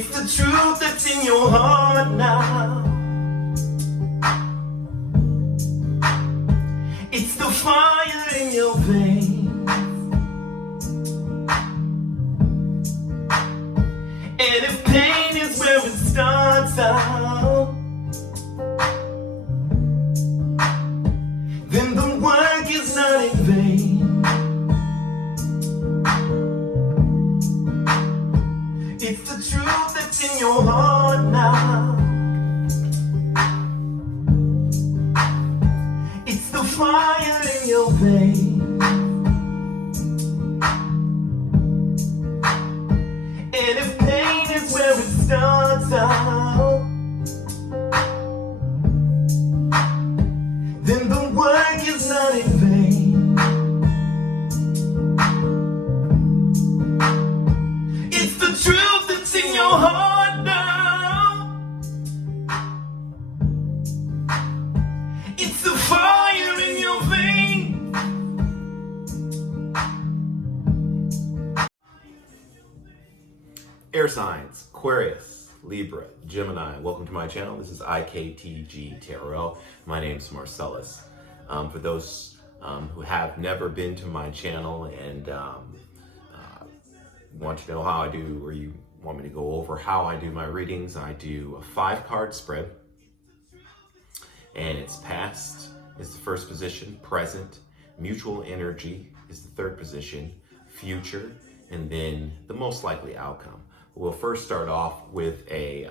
It's the truth that's in your heart now. It's the fire in your veins. And if pain is where it starts out, then the work is not in vain. It's the truth that's in your heart now. It's the fire in your veins. And if pain is where it starts out, then the work is not in vain. It's the truth that's in your heart now. It's the fire in your veins. Air signs: Aquarius, Libra, Gemini. Welcome to my channel. This is IKTG Tarot. My name's Marcellus. For those who have never been to my channel and want to know how I do, or you want me to go over how I do my readings, I do a 5-card spread. And it's past is the first position, present, mutual energy is the third position, future, and then the most likely outcome. We'll first start off with a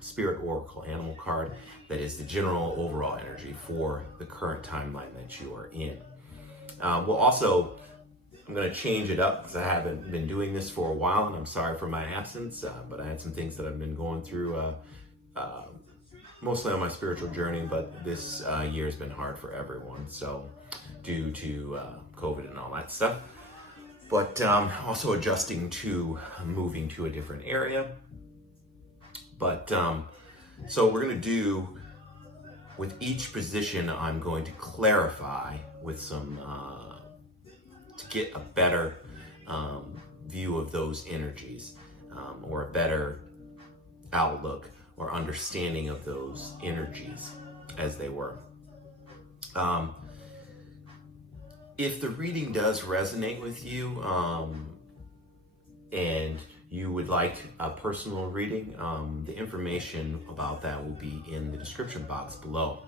Spirit Oracle Animal card that is the general overall energy for the current timeline that you are in. I'm going to change it up because I haven't been doing this for a while, and I'm sorry for my absence, but I had some things that I've been going through mostly on my spiritual journey, but this year has been hard for everyone, so due to COVID and all that stuff. But also adjusting to moving to a different area. But so we're going to do, with each position, I'm going to clarify with some, to get a better view of those energies, or a better outlook or understanding of those energies as they were. If the reading does resonate with you, and you would like a personal reading, the information about that will be in the description box below.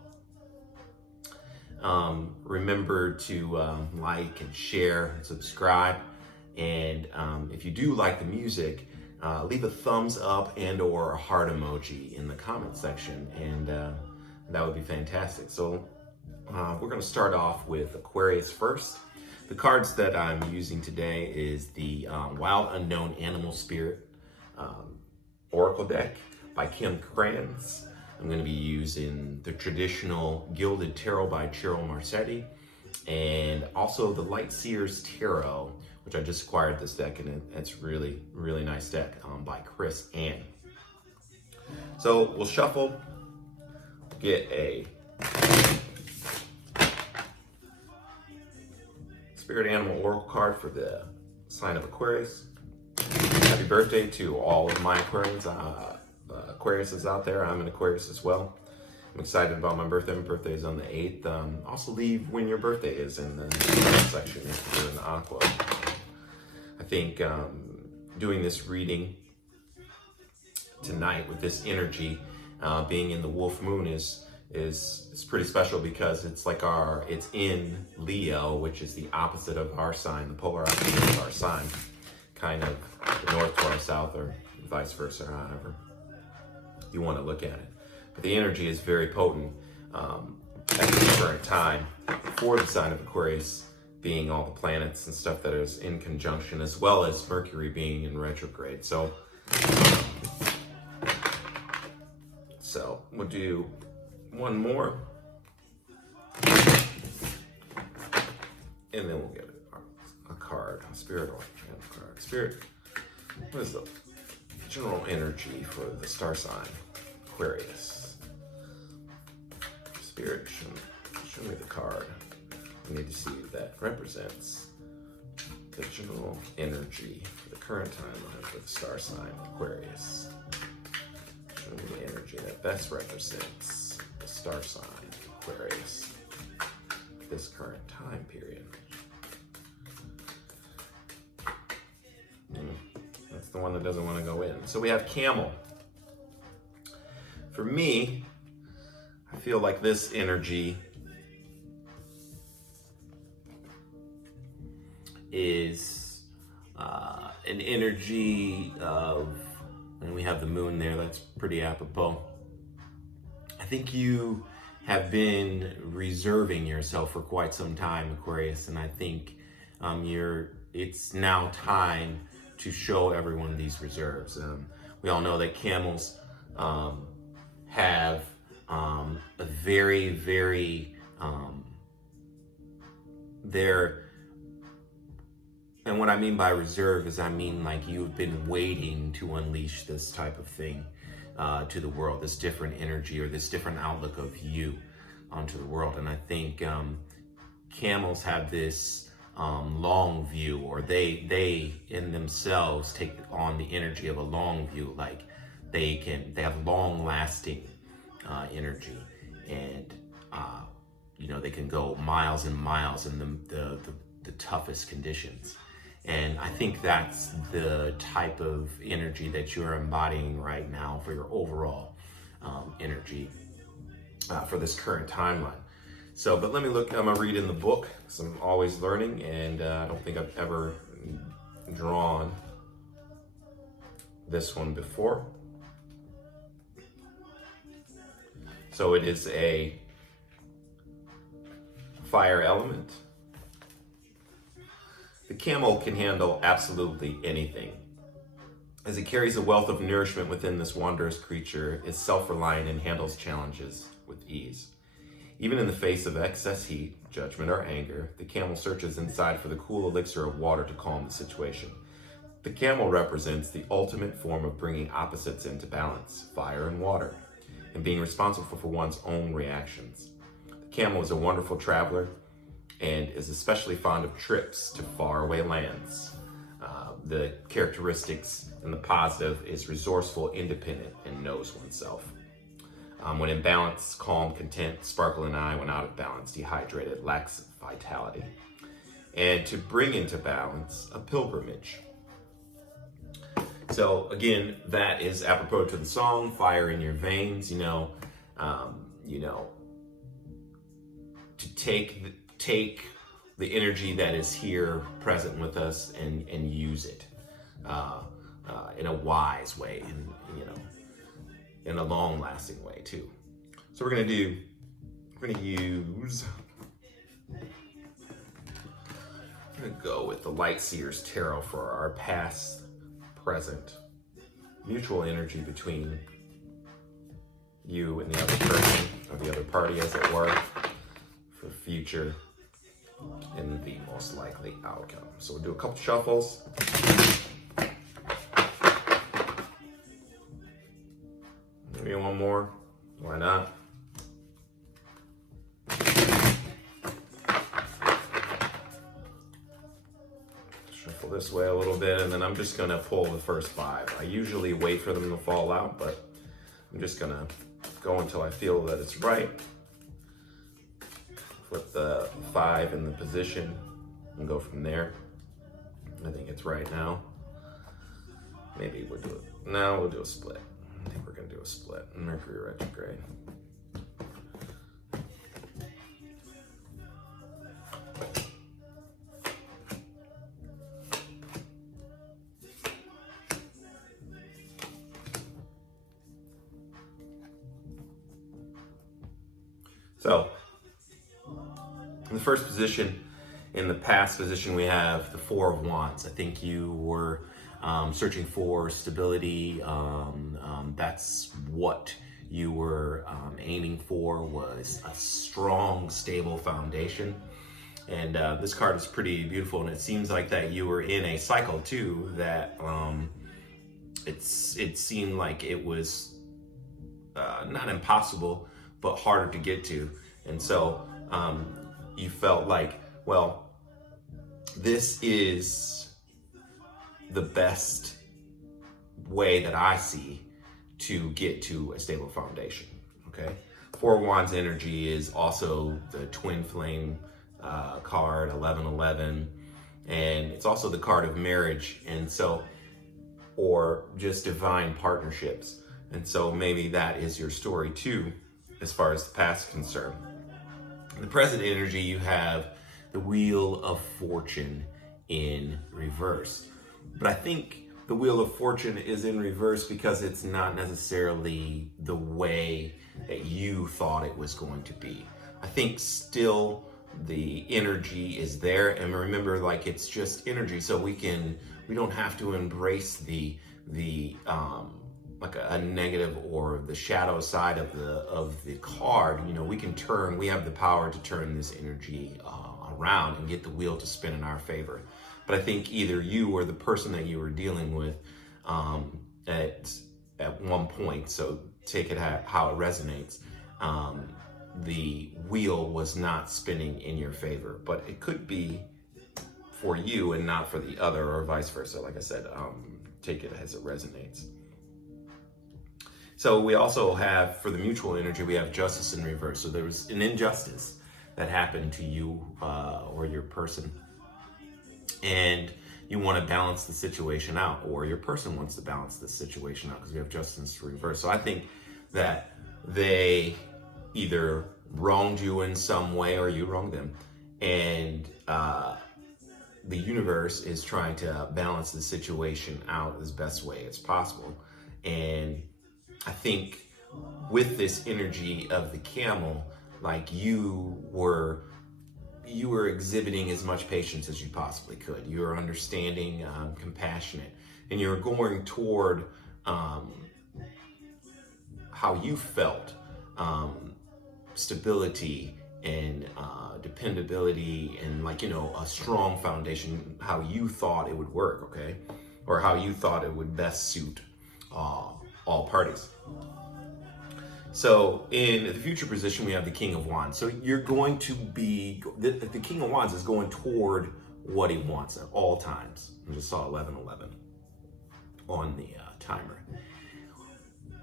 Remember to like and share and subscribe. And if you do like the music, leave a thumbs up and or a heart emoji in the comment section, and that would be fantastic. So we're going to start off with Aquarius first. The cards that I'm using today is the Wild Unknown Animal Spirit Oracle deck by Kim Krantz. I'm going to be using the traditional Gilded Tarot by Cheryl Marcetti, and also the Light Seers Tarot, which I just acquired this deck, and it's really, really nice deck by Chris Ann. So we'll shuffle, get a Spirit Animal Oracle card for the sign of Aquarius. Happy birthday to all of my Aquariuses out there. I'm an Aquarius as well. I'm excited about my birthday. My birthday is on the 8th. Also leave when your birthday is in the comment section if you're an Aqua. I think doing this reading tonight with this energy being in the Wolf Moon is pretty special, because it's like it's in Leo, which is the opposite of our sign, the polar opposite of our sign, kind of the north to our south, or vice versa, or however you want to look at it. But the energy is very potent at this current time for the sign of Aquarius, being all the planets and stuff that is in conjunction, as well as Mercury being in retrograde. So we'll do one more, and then we'll get a card, a Spirit or a card. Spirit, what is the general energy for the star sign Aquarius? Spirit, show me the card. I need to see what that represents. the general energy for the current timeline for the star sign Aquarius. General energy that best represents the star sign Aquarius this current time period. That's the one that doesn't want to go in. So we have Camel. For me, I feel like this energy is an energy of, and we have the moon there, that's pretty apropos. I think you have been reserving yourself for quite some time, Aquarius, and I think it's now time to show everyone these reserves. We all know that camels have a very, very, and what I mean by reserve is I mean like you've been waiting to unleash this type of thing to the world, this different energy or this different outlook of you onto the world. And I think camels have this long view, or they in themselves take on the energy of a long view. Like they have long lasting energy, and they can go miles and miles in the toughest conditions. And I think that's the type of energy that you're embodying right now for your overall energy for this current timeline. So, but let me look, I'm gonna read in the book, because I'm always learning, and I don't think I've ever drawn this one before. So it is a fire element. The camel can handle absolutely anything. As it carries a wealth of nourishment within, this wondrous creature is self-reliant and handles challenges with ease. Even in the face of excess heat, judgment, or anger, the camel searches inside for the cool elixir of water to calm the situation. The camel represents the ultimate form of bringing opposites into balance, fire and water, and being responsible for one's own reactions. The camel is a wonderful traveler and is especially fond of trips to faraway lands. The characteristics and the positive is resourceful, independent, and knows oneself. When in balance, calm, content, sparkle in eye. When out of balance, dehydrated, lacks vitality. And to bring into balance, a pilgrimage. So again, that is apropos to the song, Fire in Your Veins, to take the energy that is here present with us and use it in a wise way, and in a long-lasting way too. So we're gonna go with the Light Seers Tarot for our past, present, mutual energy between you and the other person, or the other party as it were, for future and the most likely outcome. So we'll do a couple shuffles. Maybe one more. Why not? Shuffle this way a little bit, and then I'm just gonna pull the first 5. I usually wait for them to fall out, but I'm just gonna go until I feel that it's right. Put the 5 in the position and go from there. I think it's right now. Maybe we'll do it. No, we'll do a split. I think we're gonna do a split. Mercury retrograde. So, in the first position, in the past position, we have the 4 of Wands. I think you were searching for stability. That's what you were aiming for, was a strong, stable foundation. And this card is pretty beautiful, and it seems like that you were in a cycle too, that it seemed like it was not impossible, but harder to get to. And so you felt like, well, this is the best way that I see to get to a stable foundation, okay? Four of Wands energy is also the twin flame card, 1111, and it's also the card of marriage, and so, or just divine partnerships. And so maybe that is your story too, as far as the past is concerned. In the present energy, you have the Wheel of Fortune in reverse. But I think the Wheel of Fortune is in reverse because it's not necessarily the way that you thought it was going to be. I think still the energy is there, and remember, like, it's just energy, so we don't have to embrace the like a negative or the shadow side of the card. You know, we can turn, we have the power to turn this energy around and get the wheel to spin in our favor. But I think either you or the person that you were dealing with at one point, so take it how it resonates, the wheel was not spinning in your favor, but it could be for you and not for the other, or vice versa. Like I said, take it as it resonates. So we also have, for the mutual energy, we have Justice in reverse. So there was an injustice that happened to you or your person, and you want to balance the situation out, or your person wants to balance the situation out, because we have Justice in reverse. So I think that they either wronged you in some way or you wronged them, and the universe is trying to balance the situation out as best way as possible. And I think with this energy of the camel, like, you were exhibiting as much patience as you possibly could. You were understanding, compassionate, and you're going toward how you felt, stability and dependability, and, like, you know, a strong foundation, how you thought it would work, okay? Or how you thought it would best suit all parties. So in the future position, we have the King of Wands. So you're going to be, the King of Wands is going toward what he wants at all times. I just saw 1111 on the timer.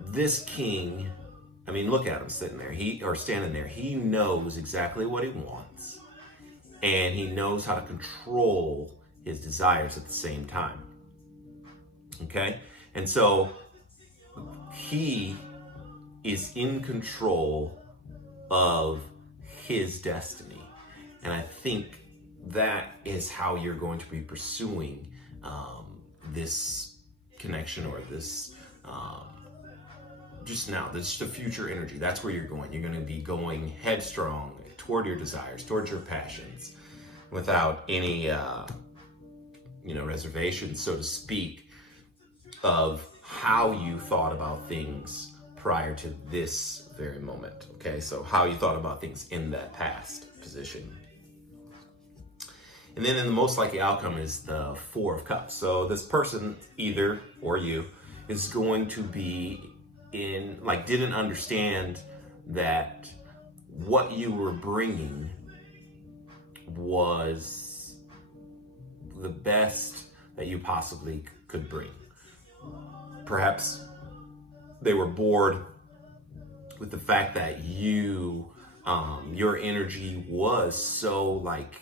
This king, I mean, look at him sitting there, standing there. He knows exactly what he wants, and he knows how to control his desires at the same time. Okay? And so he is in control of his destiny. And I think that is how you're going to be pursuing this connection, or this just now, this is the future energy. That's where you're going. You're going to be going headstrong toward your desires, towards your passions, without any reservations, so to speak, of how you thought about things prior to this very moment. Okay, so how you thought about things in that past position. And then in the most likely outcome is the Four of Cups. So this person, either or you, is going to be in, like, didn't understand that what you were bringing was the best that you possibly could bring. Perhaps they were bored with the fact that your energy was so, like,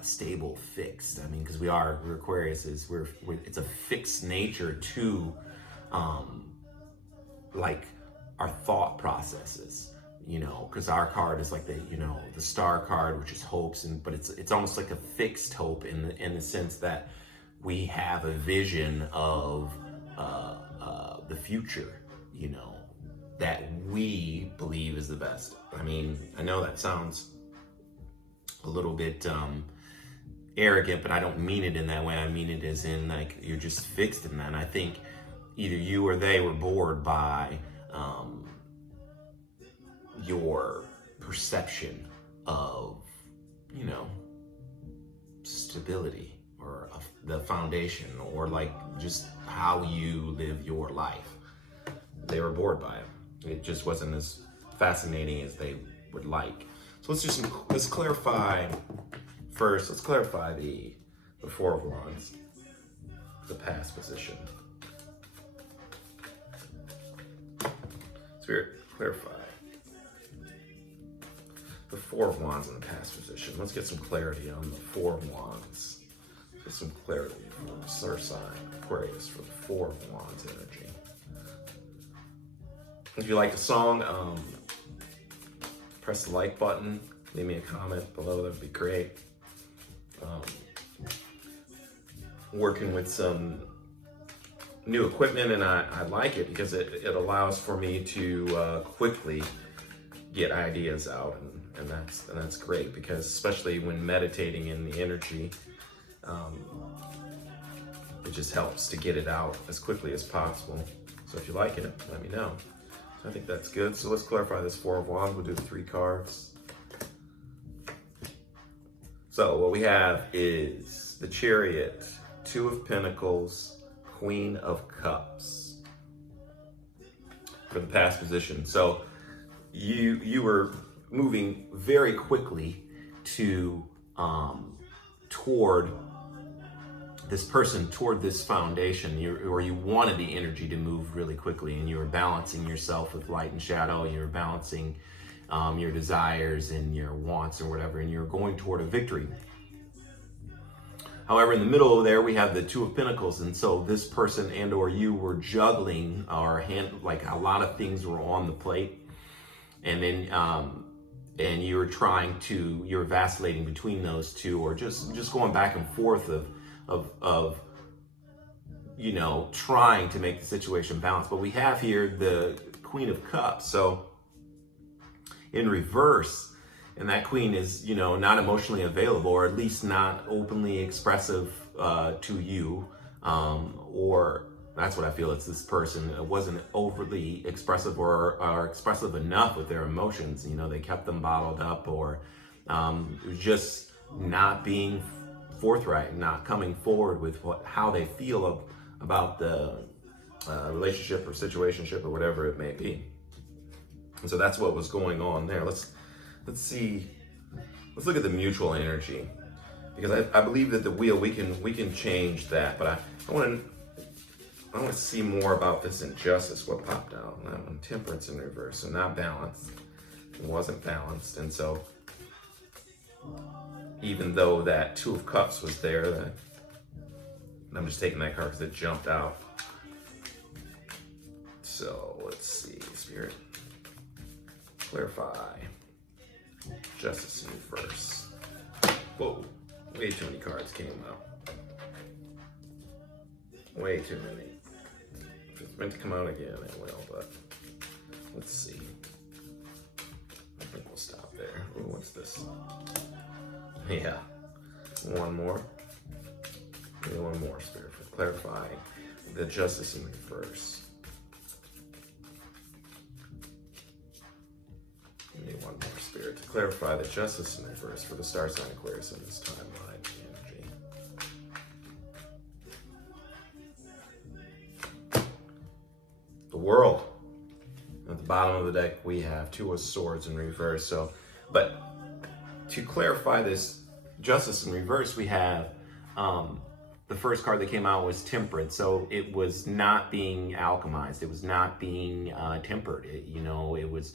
stable, fixed. I mean, because we're Aquarius, it's a fixed nature to like our thought processes, because our card is like the star card, which is hopes, but it's almost like a fixed hope in the sense that we have a vision of the future, that we believe is the best. I mean, I know that sounds a little bit arrogant, but I don't mean it in that way. I mean it as in, like, you're just fixed in that. And I think either you or they were bored by your perception of, stability, or of the foundation, or, like, just how you live your life. They were bored by it. It just wasn't as fascinating as they would like. So let's clarify first. Let's clarify the the Four of Wands, the past position. Spirit, clarify the Four of Wands in the past position. Let's get some clarity on the Four of Wands. Get some clarity for Star sign Aquarius for the Four of Wands energy. If you like the song, press the like button. Leave me a comment below. That'd be great. Working with some new equipment, and I like it because it allows for me to quickly get ideas out, and that's great, because especially when meditating in the energy, it just helps to get it out as quickly as possible. So if you like it, let me know. So I think that's good. So let's clarify this Four of Wands. We'll do the 3 cards. So what we have is the Chariot, Two of Pentacles, Queen of Cups for the past position. So you were moving very quickly to toward this person, toward this foundation, or you wanted the energy to move really quickly, and you were balancing yourself with light and shadow. You were balancing your desires and your wants or whatever, and you're going toward a victory. However, in the middle there, we have the Two of Pentacles, and so this person and or you were juggling, or like a lot of things were on the plate, and then and you were vacillating between those two, or just going back and forth of you know, trying to make the situation balance. But we have here the Queen of Cups, so in reverse. And that Queen is, you know, not emotionally available, or at least not openly expressive to you, or that's what I feel. It's this person wasn't overly expressive or expressive enough with their emotions. You know, they kept them bottled up, or just not being forthright, not coming forward with how they feel about the relationship or situationship or whatever it may be. And so that's what was going on there. Let's see. Let's look at the mutual energy, because I believe that the wheel, we can change that. But I want to see more about this injustice. What popped out? That one, Temperance in reverse, so not balanced. It wasn't balanced, and so even though that Two of Cups was there, I'm just taking that card because it jumped out. So let's see, Spirit, clarify. Justice in reverse. Whoa, way too many cards came out. Way too many. If it's meant to come out again, it will, but let's see. I think we'll stop there. Ooh, what's this? Yeah, one more. Maybe one more, Spirit, for clarifying the Justice in reverse. Need one more, Spirit, to clarify the Justice in reverse for the Star sign Aquarius in this timeline energy. The World. At the bottom of the deck, we have Two of Swords in reverse. So, but to clarify this Justice in reverse, we have the first card that came out was Temperance. So it was not being alchemized. It was not being tempered. It was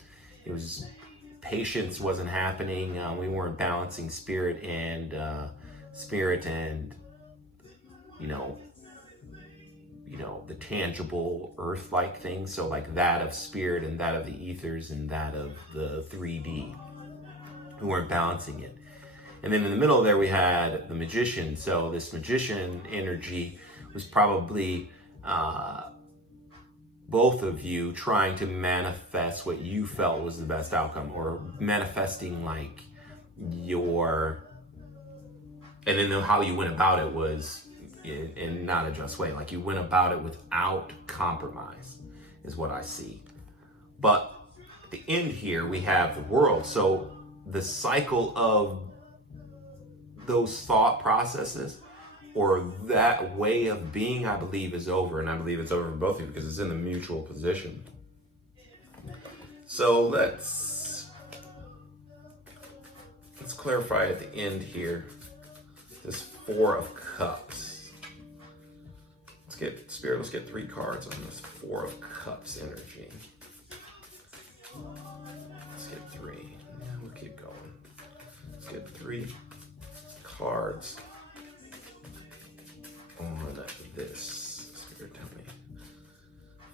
patience wasn't happening. We weren't balancing spirit and the tangible earth-like things. So like that of spirit and that of the ethers and that of the 3D. We weren't balancing it. And then in the middle there we had the Magician. So this Magician energy was probably both of you trying to manifest what you felt was the best outcome, or manifesting like and then how you went about it was in not a just way. Like you went about it without compromise is what I see. But at the end here, we have the World. So the cycle of those thought processes or that way of being, I believe, is over. And I believe it's over for both of you because it's in the mutual position. So let's clarify at the end here. this Four of Cups. Let's get 3 cards on this Four of Cups energy. Let's get 3. Yeah, we'll keep going. Let's get 3 cards on this. Spirit, tell me.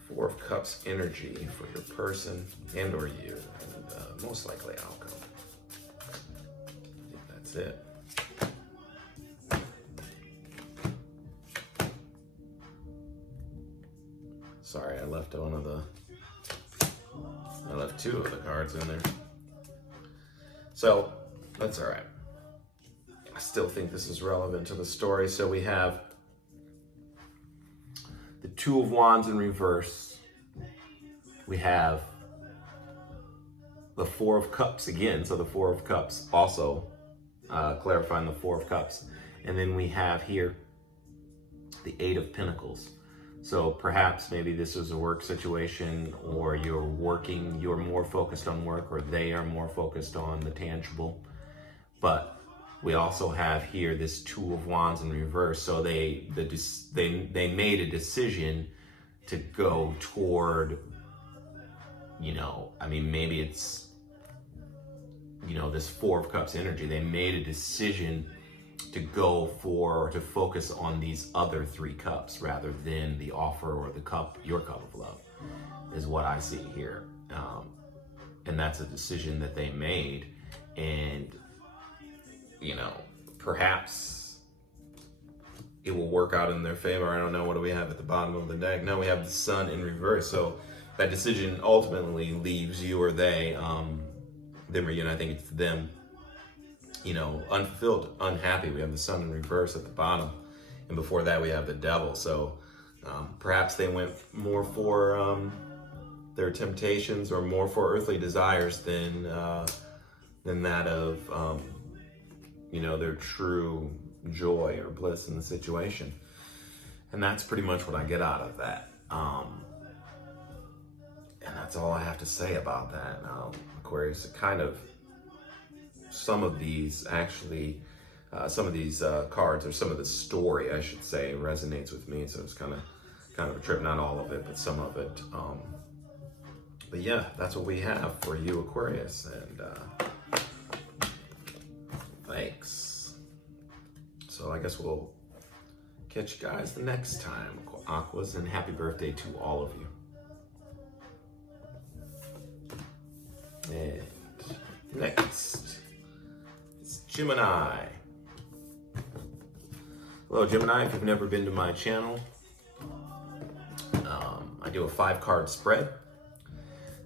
Four of Cups energy for your person and or you, and most likely outcome. I think that's it. Sorry, I left 2 of the cards in there. So that's all right. I still think this is relevant to the story. So we have the 2 of Wands in reverse. We have the 4 of Cups again. So the 4 of Cups also clarifying the 4 of Cups. And then we have here the 8 of Pentacles. So perhaps maybe this is a work situation, or you're more focused on work, or they are more focused on the tangible. But we also have here this 2 of Wands in reverse. So they made a decision to go toward, maybe it's, this 4 of Cups energy. They made a decision to focus on these other 3 cups rather than the offer or the cup, your cup of love, is what I see here. And that's a decision that they made. And, perhaps it will work out in their favor. I don't know. What do we have at the bottom of the deck? No, we have the Sun in reverse. So that decision ultimately leaves you or they, them or you, and I think it's them, unfulfilled, unhappy. We have the Sun in reverse at the bottom. And before that, we have the Devil. So perhaps they went more for their temptations or more for earthly desires than that of, their true joy or bliss in the situation. And that's pretty much what I get out of that. And that's all I have to say about that. Aquarius, some of these cards, or some of the story, I should say, resonates with me. So it's kind of a trip, not all of it, but some of it. But yeah, that's what we have for you, Aquarius, and thanks. So I guess we'll catch you guys the next time, Aquas, and happy birthday to all of you. And next is Gemini. Hello, Gemini. If you've never been to my channel, I do a 5-card spread.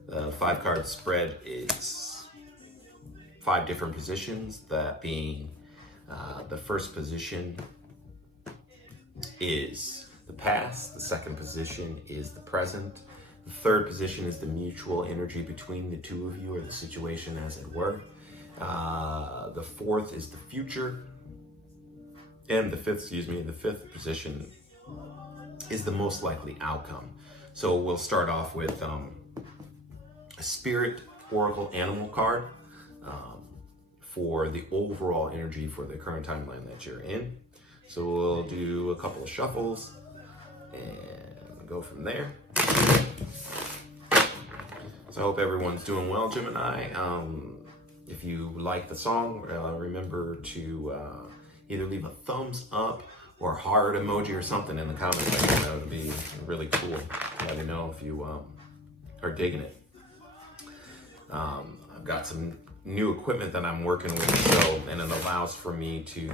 The 5-card spread is 5 different positions, that being the first position is the past, the second position is the present, the third position is the mutual energy between the 2 of you, or the situation as it were. The fourth is the future, and the fifth position is the most likely outcome. So we'll start off with a Spirit Oracle Animal card for the overall energy for the current timeline that you're in. So we'll do a couple of shuffles and go from there. So I hope everyone's doing well, Gemini. If you like the song, remember to either leave a thumbs up or a heart emoji or something in the comment section. That would be really cool. Let me know if you are digging it. I've got some new equipment that I'm working with, and it allows for me to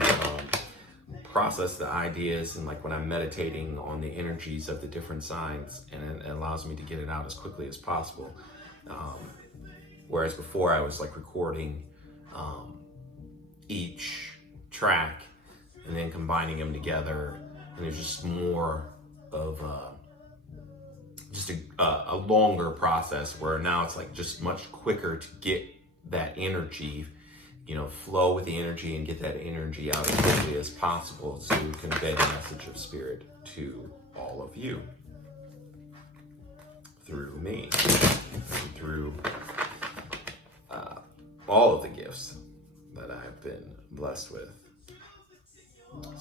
process the ideas, and like when I'm meditating on the energies of the different signs, and it allows me to get it out as quickly as possible. Whereas before I was like recording each track and then combining them together, and it's just more of a longer process, where now it's like just much quicker to get that energy, flow with the energy and get that energy out as quickly as possible to convey the message of Spirit to all of you through me, and through all of the gifts that I've been blessed with.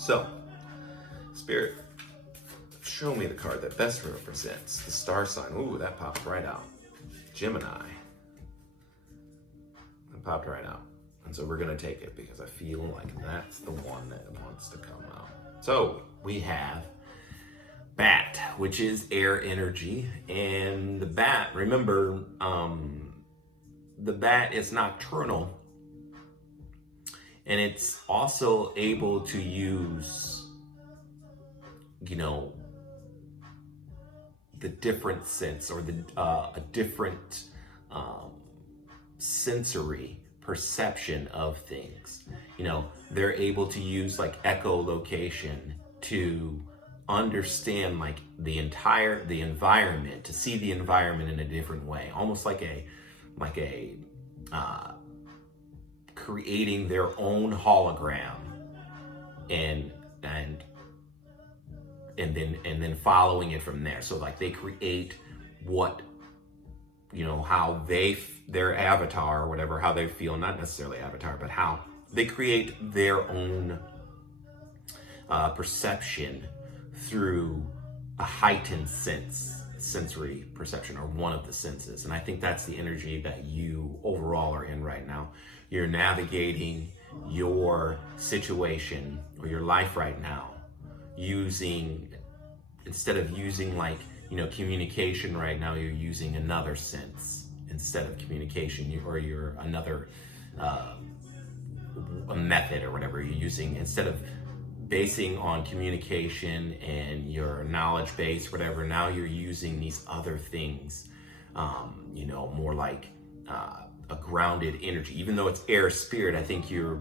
So, Spirit, show me the card that best represents the star sign. Ooh, that popped right out. Gemini. That popped right out. And so we're going to take it because I feel like that's the one that wants to come out. So we have Bat, which is air energy. And the Bat, remember, the Bat is nocturnal. And it's also able to use, the different sense, or a different sensory perception of things. They're able to use like echolocation to understand like the environment, to see the environment in a different way, almost like a creating their own hologram and then following it from there. So like they create what, how their avatar or whatever, how they feel, not necessarily avatar, but how they create their own perception through a heightened sensory perception, or one of the senses. And I think that's the energy that you overall are in right now. You're navigating your situation or your life right now instead of using like, communication right now, you're using another sense instead of communication, or you're another a method or whatever you're using. Instead of basing on communication and your knowledge base, whatever, now you're using these other things, more like a grounded energy. Even though it's air spirit, I think you're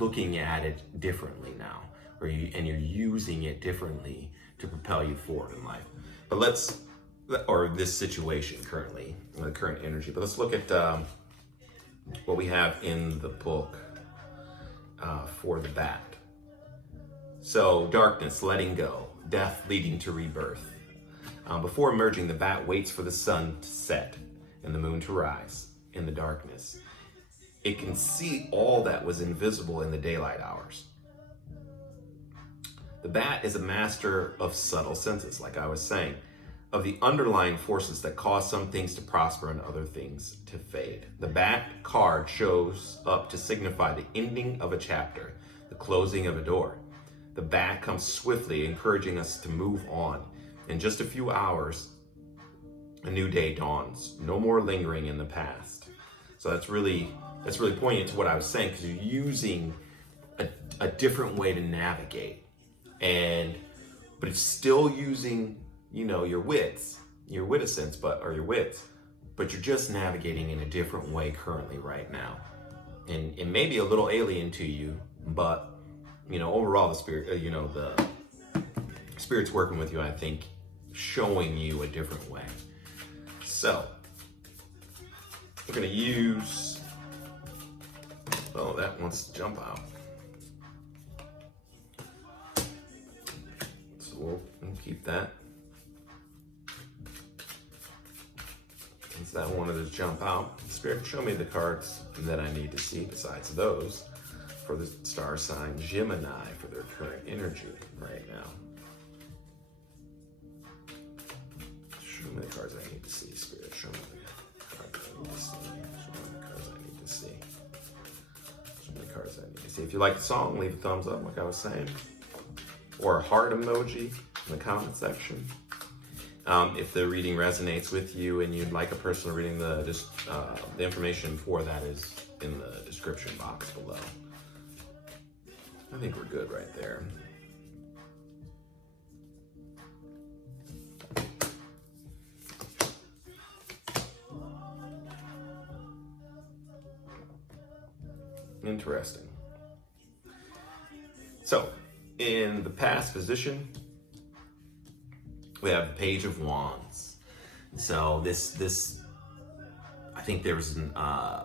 looking at it differently now, and you're using it differently to propel you forward in life. But or this situation currently, the current energy. But let's look at what we have in the book for the Bat. So, darkness, letting go, death leading to rebirth. Before emerging, the Bat waits for the sun to set and the moon to rise in the darkness. It can see all that was invisible in the daylight hours. The Bat is a master of subtle senses, like I was saying, of the underlying forces that cause some things to prosper and other things to fade. The Bat card shows up to signify the ending of a chapter, the closing of a door. The Bat comes swiftly, encouraging us to move on. In just a few hours, a new day dawns. No more lingering in the past. So that's really poignant to what I was saying, because you're using a different way to navigate, but it's still using your wits, but you're just navigating in a different way currently right now, and it may be a little alien to you, but overall the spirit, the spirit's working with you, I think, showing you a different way. So we're going to use, that wants to jump out. So we'll keep that. Since that wanted to jump out, Spirit, show me the cards that I need to see besides those for the star sign Gemini for their current energy right now. Show me the cards I need to see, Spirit. Show me the cards I need to see. Show me the cards I need to see. Show me the cards I need to see. If you like the song, leave a thumbs up, like I was saying, or a heart emoji in the comment section. If the reading resonates with you and you'd like a personal reading, the information for that is in the description box below. I think we're good right there. Interesting. So, in the past position, we have the Page of Wands. So this, I think there was a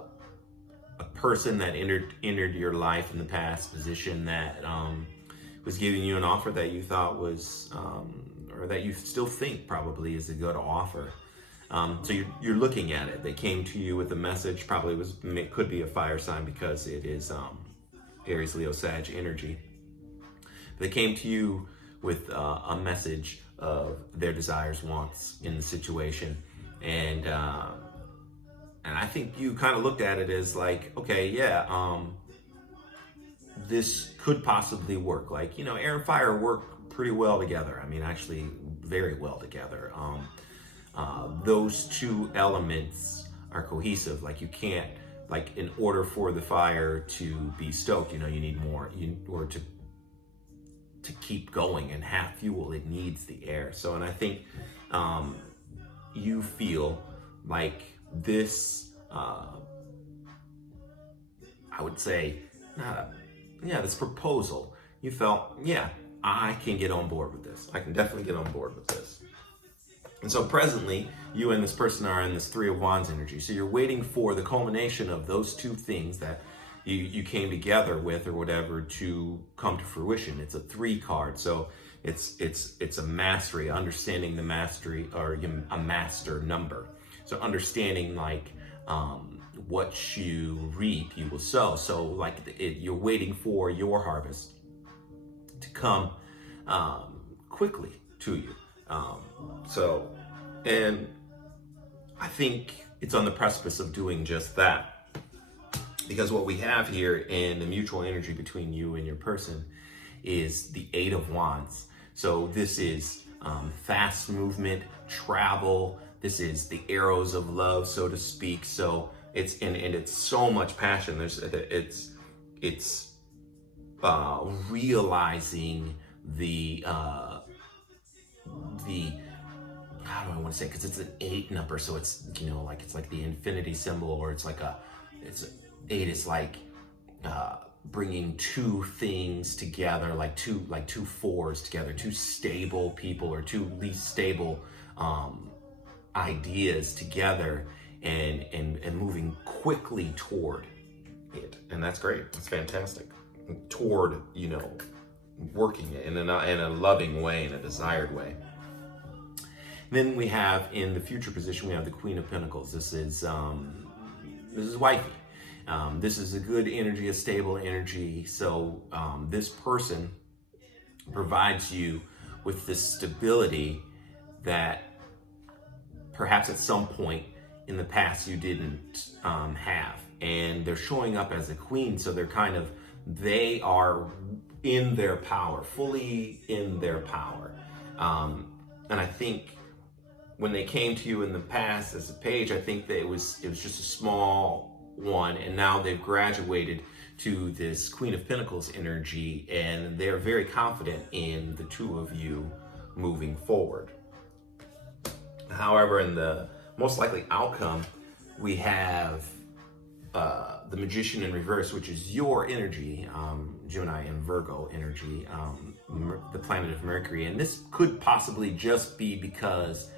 person that entered your life in the past position that was giving you an offer that you thought was, or that you still think probably is a good offer. So you're looking at it. They came to you with a message. Probably could be a fire sign because it is Aries, Leo, Sag energy. They came to you with a message of their desires, wants in the situation, and I think you kind of looked at it as like, okay, yeah, this could possibly work. Like, air and fire work pretty well together. I mean, actually, very well together. Those two elements are cohesive. Like, you can't, like, in order for the fire to be stoked, you need more. Or to keep going and have fuel, it needs the air. So, and I think you feel like this, I would say, this proposal, you felt, yeah, I can get on board with this. I can definitely get on board with this. And so presently, you and this person are in this Three of Wands energy. So you're waiting for the culmination of those two things that you came together with or whatever to come to fruition. It's a 3 card. So it's a mastery, understanding the mastery, or a master number. So understanding, like, what you reap, you will sow. So like you're waiting for your harvest to come quickly to you. And I think it's on the precipice of doing just that. Because what we have here in the mutual energy between you and your person is the 8 of Wands. So this is fast movement, travel. This is the arrows of love, so to speak. So it's and it's so much passion. It's realizing the how do I want to say? Because it's an 8 number, so it's like it's like the infinity symbol, or it's 8 is like bringing two things together, like two fours together, two stable people or two least stable ideas together, and moving quickly toward it. And that's great. It's fantastic. Toward, working it in a loving way, in a desired way. Then we have, in the future position, we have the Queen of Pentacles. This is wifey. This is a good energy, a stable energy. So this person provides you with this stability that perhaps at some point in the past you didn't have. And they're showing up as a queen, so they are in their power, fully in their power. And I think when they came to you in the past as a page, I think that it was just a small one, and now they've graduated to this Queen of Pentacles energy, and they're very confident in the two of you moving forward. However, in the most likely outcome, we have the Magician in reverse, which is your energy, Gemini and Virgo energy, the planet of Mercury. And this could possibly just be because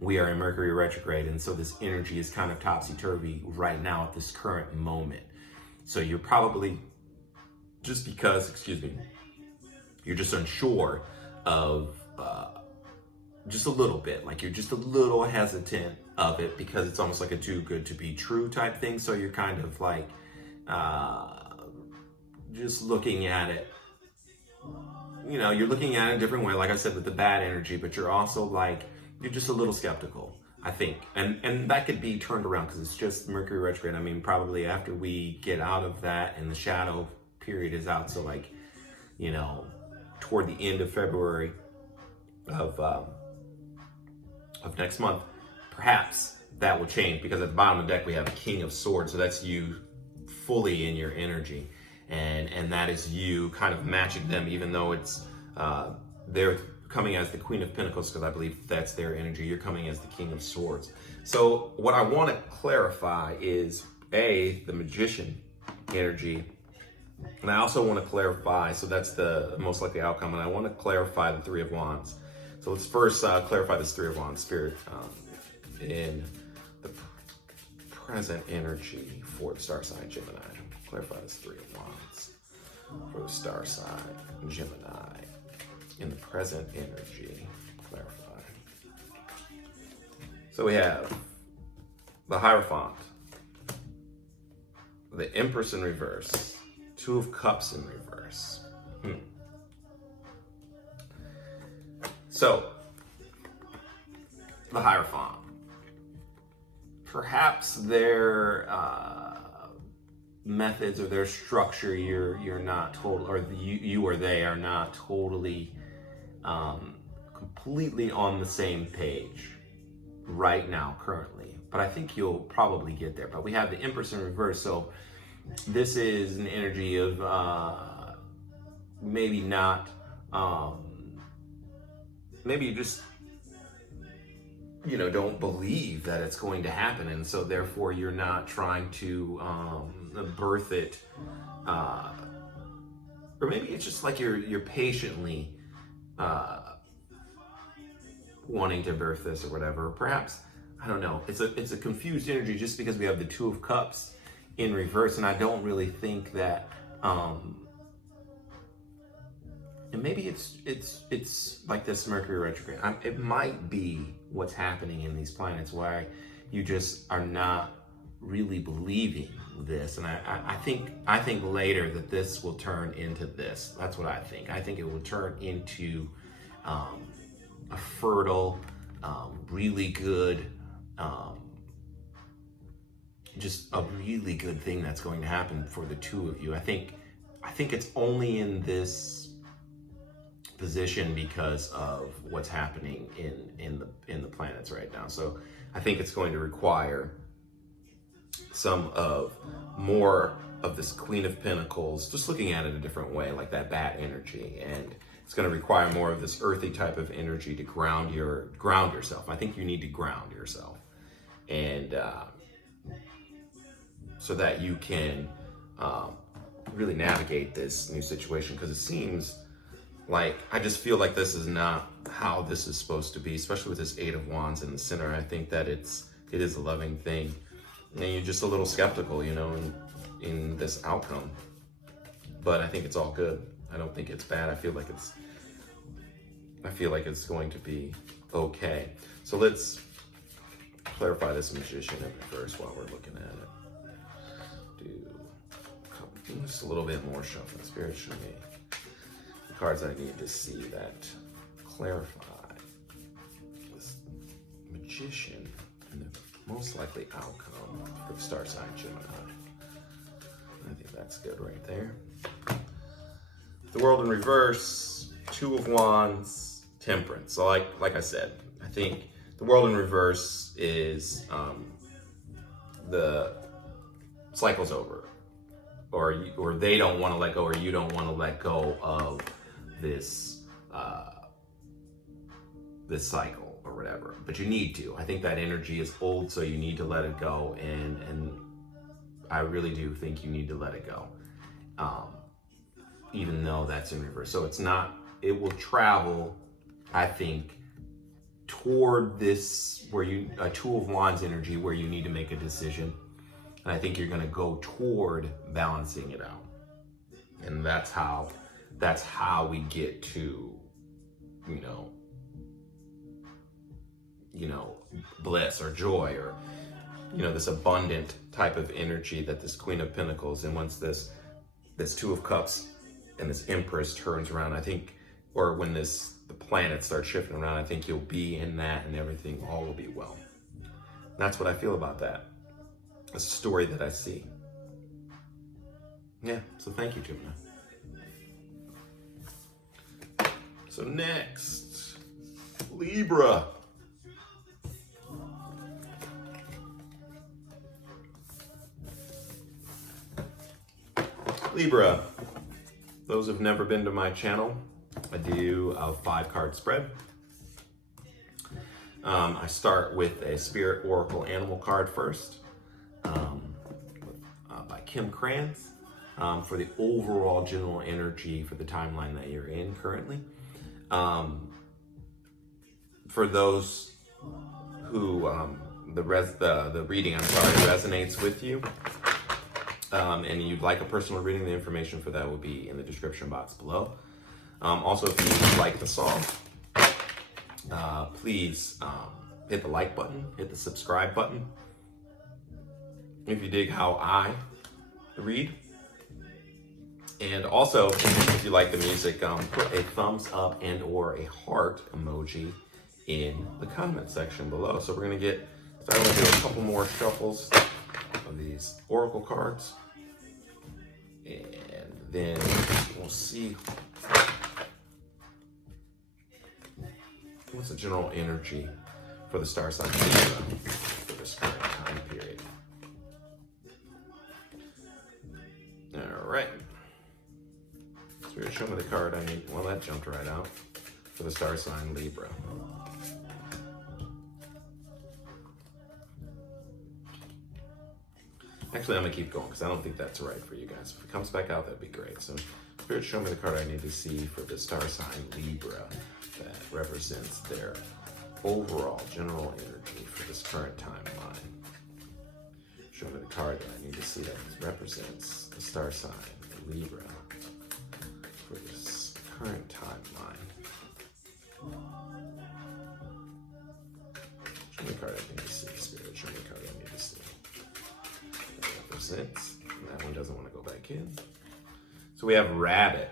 we are in Mercury retrograde, and so this energy is kind of topsy-turvy right now at this current moment. So you're probably, just because, you're just unsure of just a little bit, like you're just a little hesitant of it because it's almost like a too good to be true type thing. So you're kind of like just looking at it, you're looking at it a different way, like I said, with the bad energy, but you're also like, you're just a little skeptical, I think. And that could be turned around because it's just Mercury retrograde. I mean, probably after we get out of that and the shadow period is out, so like, toward the end of February of next month, perhaps that will change, because at the bottom of the deck we have a King of Swords, so that's you fully in your energy, and that is you kind of matching them, even though it's they're coming as the Queen of Pentacles, because I believe that's their energy. You're coming as the King of Swords. So what I want to clarify is the Magician energy, and I also want to clarify, so that's the most likely outcome, and I want to clarify the Three of Wands. So let's first clarify this Three of Wands spirit in the present energy for the star sign Gemini. Clarify this Three of Wands for the star sign Gemini in the present energy. Clarify. So we have the Hierophant, the Empress in reverse, Two of Cups in reverse. So, the Hierophant. Perhaps their methods or their structure, you're not total, or you or they are not totally completely on the same page right now, currently. But I think you'll probably get there. But we have the Empress in reverse, so this is an energy of maybe not, maybe you just, don't believe that it's going to happen, and so therefore you're not trying to birth it, or maybe it's just like you're patiently wanting to birth this or whatever. Perhaps, I don't know. It's a confused energy just because we have the Two of Cups in reverse, and I don't really think that. And maybe it's like this Mercury retrograde. It might be what's happening in these planets, why you just are not really believing this. And I think later that this will turn into this. That's what I think. I think it will turn into a fertile, really good, just a really good thing that's going to happen for the two of you. I think it's only in this position because of what's happening in the planets right now. So I think it's going to require some more of this Queen of Pentacles, just looking at it a different way, like that bat energy, and it's going to require more of this earthy type of energy to ground yourself. I think you need to ground yourself, and so that you can really navigate this new situation, because it seems like, I just feel like this is not how this is supposed to be, especially with this Eight of Wands in the center. I think that it is a loving thing, and you're just a little skeptical, in this outcome. But I think it's all good. I don't think it's bad. I feel like it's going to be okay. So let's clarify this Magician in reverse while we're looking at it. Do just a little bit more shuffling. Spirit, show me the cards I need to see that clarify this Magician and the most likely outcome for the star sign Gemini. I think that's good right there. The World in reverse, Two of Wands, Temperance. So like I said, I think the World in reverse is the cycle's over, or they don't want to let go, or you don't want to let go of this this cycle or whatever. But you need to. I think that energy is old, so you need to let it go, and I really do think you need to let it go. Even though that's in reverse. So it will travel, I think, toward this, where a Two of Wands energy, where you need to make a decision. And I think you're gonna go toward balancing it out. And that's how we get to, bliss or joy, or, this abundant type of energy that this Queen of Pentacles, and once this Two of Cups and this Empress turns around, I think, or when the planets start shifting around, I think you'll be in that, and everything all will be well. That's what I feel about that. It's a story that I see. Yeah, so thank you, Gemini. So next, Libra. Libra. Those who've never been to my channel, I do a 5-card spread. I start with a Spirit Oracle Animal card first, by Kim Kranz, for the overall general energy for the timeline that you're in currently. For those who the reading, resonates with you, and you'd like a personal reading, the information for that will be in the description box below. Also, if you like the song, please hit the like button, hit the subscribe button. If you dig how I read, And also, if you like the music, put a thumbs up and or a heart emoji in the comment section below. So we're gonna get started. I'm gonna do a couple more shuffles of these oracle cards, and then we'll see what's the general energy for the star sign for this current time period. All right. Spirit, show me the card I need. Well, that jumped right out for the star sign Libra. Actually, I'm gonna keep going because I don't think that's right for you guys. If it comes back out, that'd be great. So, Spirit, show me the card I need to see for the star sign Libra that represents their overall general energy for this current timeline. Show me the card that I need to see that represents the star sign Libra for this current timeline. Show me the card I need to see, Spirit. Show me the card I need to see. That represents, and that one doesn't want to go back in. So we have Rabbit.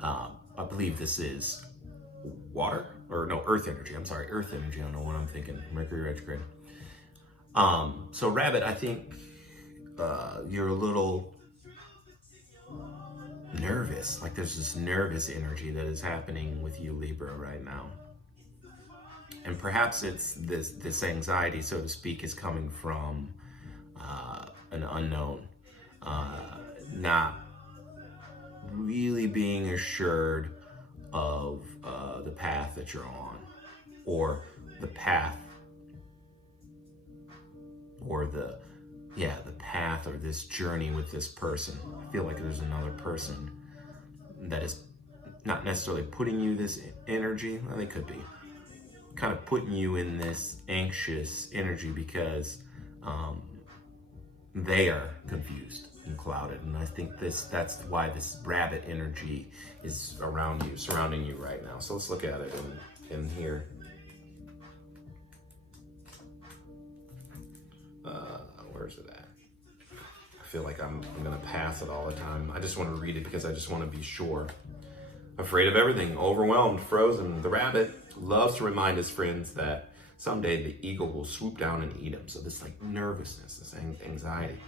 I believe this is water, or no, earth energy. I'm sorry, earth energy. I don't know what I'm thinking. Mercury retrograde. So Rabbit, I think you're a little nervous. Like there's this nervous energy that is happening with you, Libra, right now. And perhaps it's this anxiety, so to speak, is coming from an unknown, not really being assured of the path that you're on, or the path, or the path, or this journey with this person. I feel like there's another person that is not necessarily putting you this energy. Well, they could be kind of putting you in this anxious energy because they are confused and clouded. And I think that's why this Rabbit energy is around you, surrounding you right now. So let's look at it in here. Where's it at? I feel like I'm gonna pass it all the time. I just want to read it because I just want to be sure. Afraid of everything, overwhelmed, frozen. The Rabbit loves to remind his friends that someday the eagle will swoop down and eat him. So this like nervousness, this anxiety.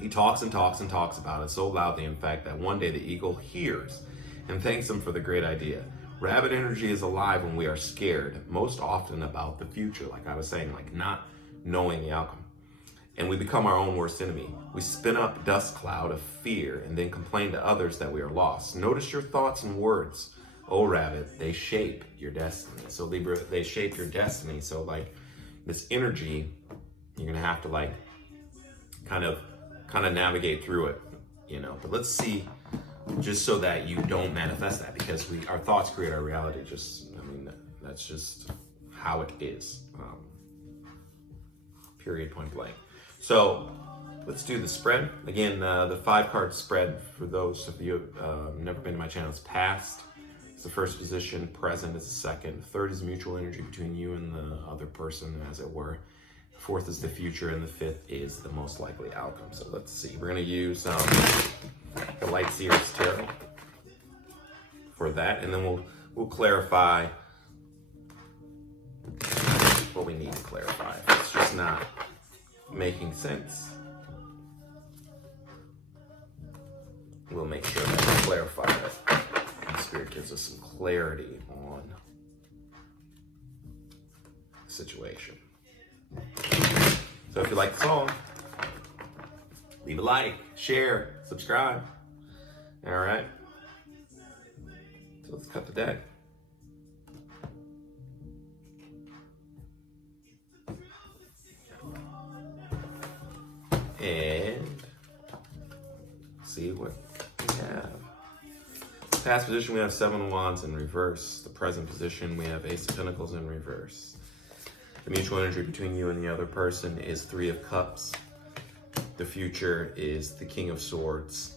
He talks and talks and talks about it so loudly, in fact, that one day the eagle hears and thanks him for the great idea. Rabbit energy is alive when we are scared, most often about the future, like I was saying, like not knowing the outcome. And we become our own worst enemy. We spin up a dust cloud of fear and then complain to others that we are lost. Notice your thoughts and words. Oh, Rabbit, they shape your destiny. So Libra, they shape your destiny. So like this energy, you're gonna have to like kind of navigate through it, you know. But let's see, just so that you don't manifest that, because our thoughts create our reality. That's just how it is. Period, point blank. So let's do the spread. Again, the 5-card spread, for those of you who've never been to my channel, is past. It's the first position, present is the second. Third is mutual energy between you and the other person, as it were. Fourth is the future, and the fifth is the most likely outcome. So let's see. We're going to use the Light Seers Tarot for that, and then we'll clarify what we need to clarify. If it's just not making sense, we'll make sure that we clarify it. And Spirit gives us some clarity on the situation. So if you like the song, leave a like, share, subscribe. All right. So let's cut the deck. And see what we have. Past position, we have 7 of Wands in reverse. The present position, we have Ace of Pentacles in reverse. The mutual energy between you and the other person is 3 of Cups. The future is the King of Swords.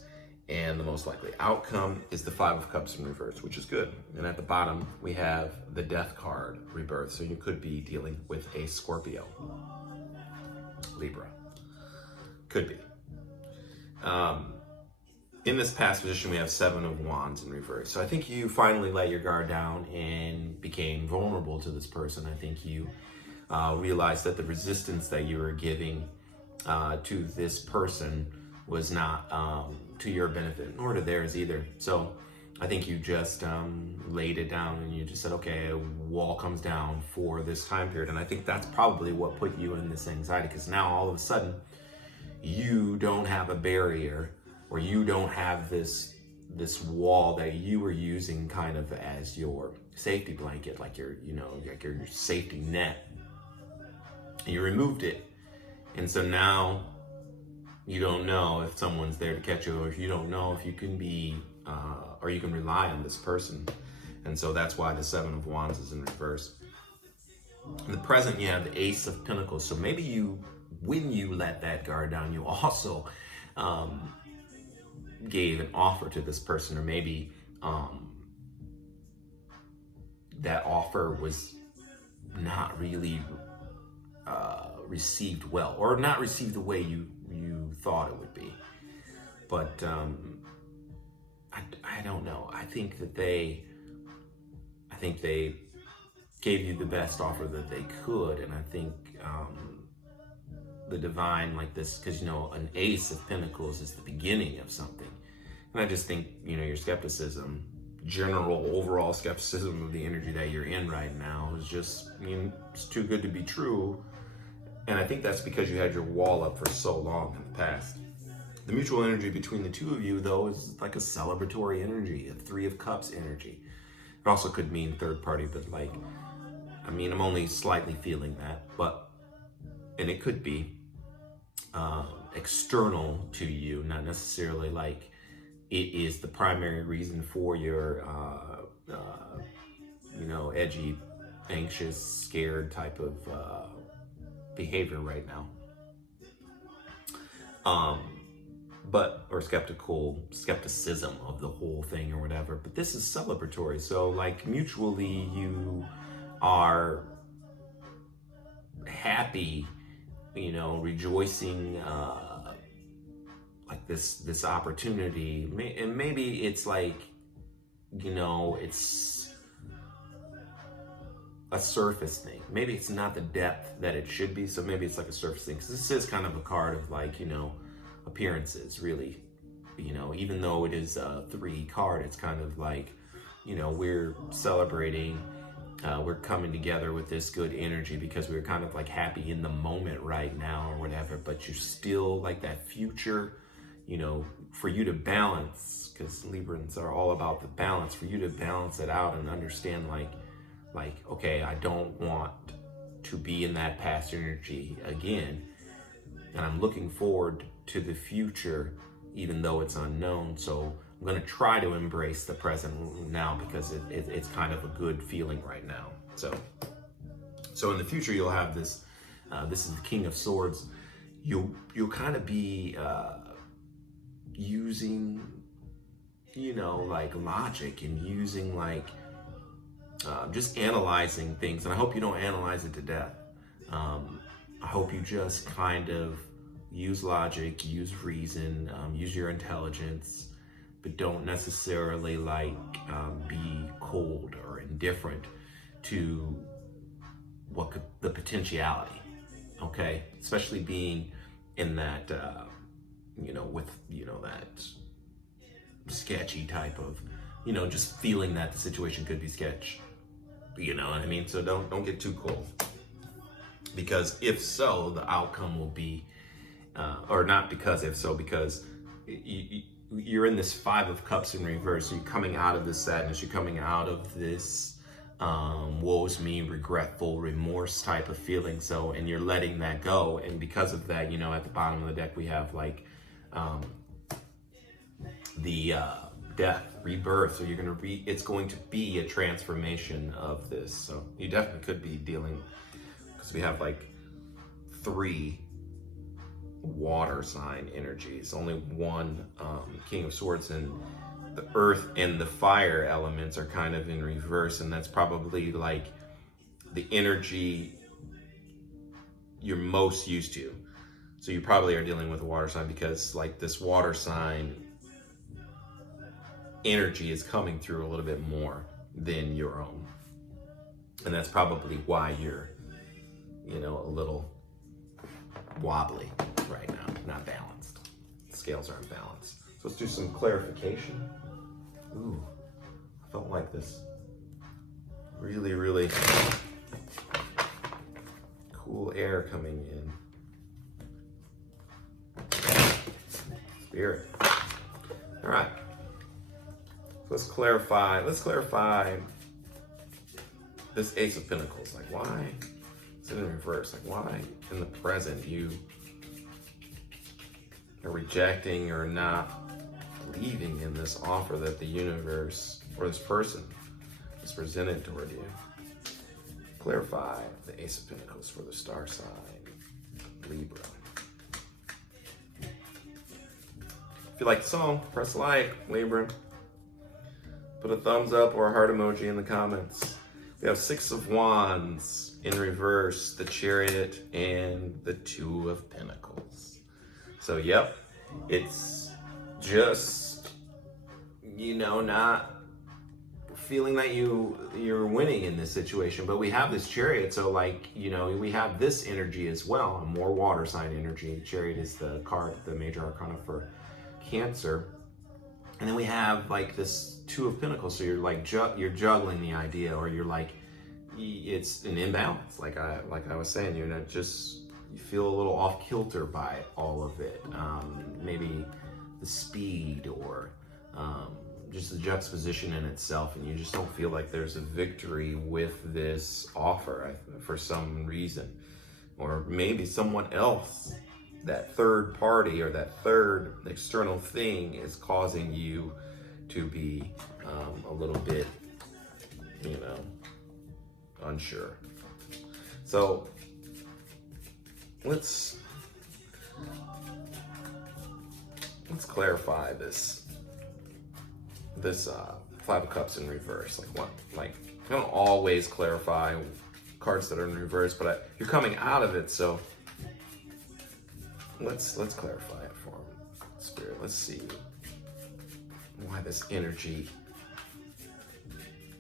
And the most likely outcome is the 5 of Cups in reverse, which is good. And at the bottom, we have the Death card, rebirth. So you could be dealing with a Scorpio, Libra. Could be. In this past position, we have Seven of Wands in reverse. So I think you finally let your guard down and became vulnerable to this person. I think you realized that the resistance that you were giving to this person was not to your benefit, nor to theirs either. So I think you just laid it down and you just said, okay, a wall comes down for this time period. And I think that's probably what put you in this anxiety, because now all of a sudden you don't have a barrier, or you don't have this wall that you were using kind of as your safety blanket, like your safety net. You removed it. And so now you don't know if someone's there to catch you, or if you don't know if you can be, or you can rely on this person. And so that's why the Seven of Wands is in reverse. In the present, you have the Ace of Pentacles. So maybe when you let that guard down, you also gave an offer to this person, or maybe that offer was not really received well, or not received the way you thought it would be. But I don't know. I think they gave you the best offer that they could, and I think the divine, like this, because an Ace of Pentacles is the beginning of something, and I just think your skepticism, general overall skepticism of the energy that you're in right now is just, it's too good to be true. And I think that's because you had your wall up for so long in the past. The mutual energy between the two of you, though, is like a celebratory energy, a Three of Cups energy. It also could mean third party, but I'm only slightly feeling that, and it could be external to you, not necessarily like it is the primary reason for your, edgy, anxious, scared type of behavior right now. Or skepticism of the whole thing or whatever. But this is celebratory. So like mutually you are happy, rejoicing, like this opportunity. And maybe it's like, it's a surface thing. Maybe it's not the depth that it should be. So maybe it's like a surface thing. Because this is kind of a card of like, appearances, really. Even though it is a 3 card, it's kind of like, we're celebrating, we're coming together with this good energy because we're kind of like happy in the moment right now or whatever, but you're still like that future, for you to balance, because Librans are all about the balance, for you to balance it out and understand like, okay, I don't want to be in that past energy again. And I'm looking forward to the future, even though it's unknown. So I'm going to try to embrace the present now because it's kind of a good feeling right now. So in the future, you'll have this. This is the King of Swords. You'll kind of be using, like logic and using like just analyzing things. And I hope you don't analyze it to death. I hope you just kind of use logic, use reason, use your intelligence, but don't necessarily be cold or indifferent to the potentiality, okay? Especially being in that, with, that sketchy type of, just feeling that the situation could be sketch, you know what I mean? So don't get too cold, because if so, the outcome will be, or not because if so, because you're in this 5 of Cups in reverse. So you're coming out of this sadness, you're coming out of this woe's me, regretful, remorse type of feeling. So, and you're letting that go. And because of that, at the bottom of the deck, we have like the death, rebirth. So it's going to be a transformation of this. So you definitely could be dealing, because we have like 3 water sign energies, only 1 King of Swords, and the earth and the fire elements are kind of in reverse, and that's probably like the energy you're most used to. So you probably are dealing with a water sign because like this water sign energy is coming through a little bit more than your own. And that's probably why you're, you know, a little wobbly right now, not balanced. The scales aren't balanced. So let's do some clarification. Ooh, I felt like this really, really cool air coming in. Spirit. All right. So let's clarify this Ace of Pentacles. Like, why? It's in reverse. Like, why in the present you are rejecting or not believing in this offer that the universe or this person is presented toward you? Clarify the Ace of Pentacles for the star sign, Libra. If you like the song, press like, Libra. Put a thumbs up or a heart emoji in the comments. We have 6 of Wands in reverse, the Chariot, and the 2 of Pentacles. So, yep, it's just, you know, not feeling that you're winning in this situation. But we have this Chariot, so like, you know, we have this energy as well, a more water sign energy. Chariot is the card, the major arcana for Cancer. And then we have like this 2 of Pentacles, so you're like you're juggling the idea, or you're like, it's an imbalance. Like I was saying, you're not just, you feel a little off kilter by all of it. Maybe the speed, or just the juxtaposition in itself, and you just don't feel like there's a victory with this offer for some reason, or maybe someone else. That third party or that third external thing is causing you to be a little bit, you know, unsure. So let's clarify this 5 of Cups in reverse. Like what? Like, I don't always clarify cards that are in reverse, but you're coming out of it, so. Let's clarify it for him, Spirit. Let's see why this energy,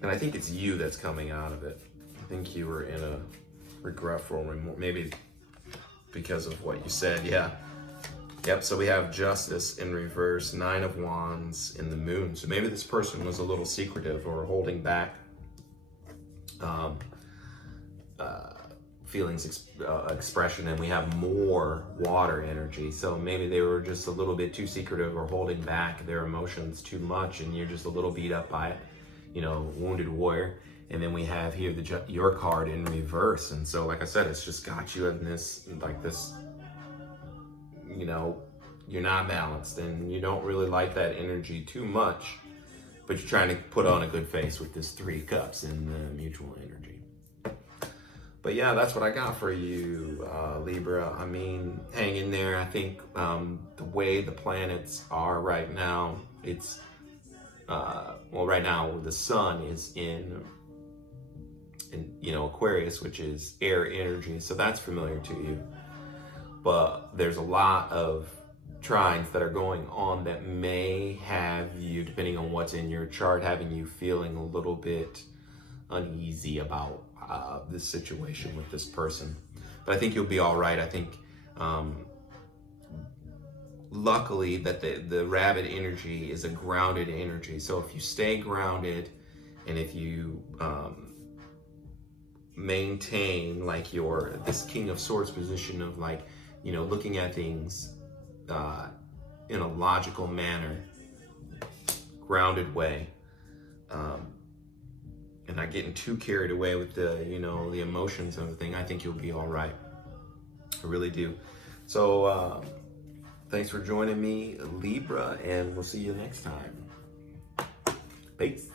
and I think it's you that's coming out of it. I think you were in a regretful, maybe because of what you said. Yeah. Yep. So we have Justice in reverse, 9 of Wands in the Moon. So maybe this person was a little secretive or holding back feelings expression, and we have more water energy. So maybe they were just a little bit too secretive or holding back their emotions too much, and you're just a little beat up by it, you know, wounded warrior. And then we have here your card in reverse, and so like I said, it's just got you in this, like this, you know, you're not balanced and you don't really like that energy too much, but you're trying to put on a good face with this 3 Cups in the mutual energy. But yeah, that's what I got for you, Libra. I mean, hang in there. I think the way the planets are right now, it's, well, right now the sun is in, you know, Aquarius, which is air energy. So that's familiar to you. But there's a lot of trines that are going on that may have you, depending on what's in your chart, having you feeling a little bit uneasy about this situation with this person. But I think you'll be all right. I think luckily that the rabbit energy is a grounded energy. So if you stay grounded and if you maintain like this King of Swords position of like, you know, looking at things in a logical manner, grounded way, and not getting too carried away with the, you know, the emotions and everything, I think you'll be all right. I really do. So thanks for joining me, Libra, and we'll see you next time. Peace.